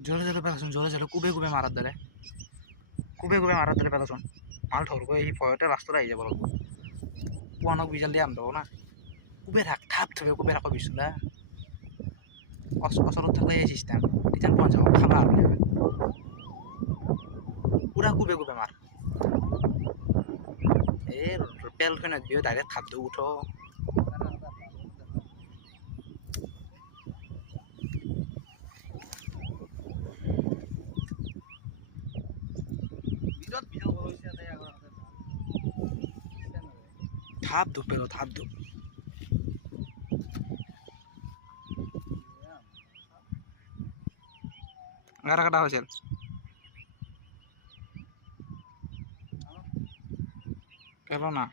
জোৰে জোৰে পেলাচোন জোৰে জোৰে কুবে কুবে মাৰাৰ দ্বাৰে পেলাচোন মাল ধৰবো এই ভয়তে ৰাস্তাটা আহি যাব লাগবো পুৱানক বিজাল দিয়ে আনব না কুবে থাক থাপ থবে কুবে ৰাখো বিচুলা ওচৰত থাকলে এই চিষ্টেম এতিয়া পোৱা যাব খাবা বুলি পুৰা কুবে কুবে মাৰ এই পেল থৈ নাদিবি ডাইৰেক্ট থাপ দিও উঠ থাপ দু পেলো থাপ দু গাড়া কাটা হয়েছিল পেলো না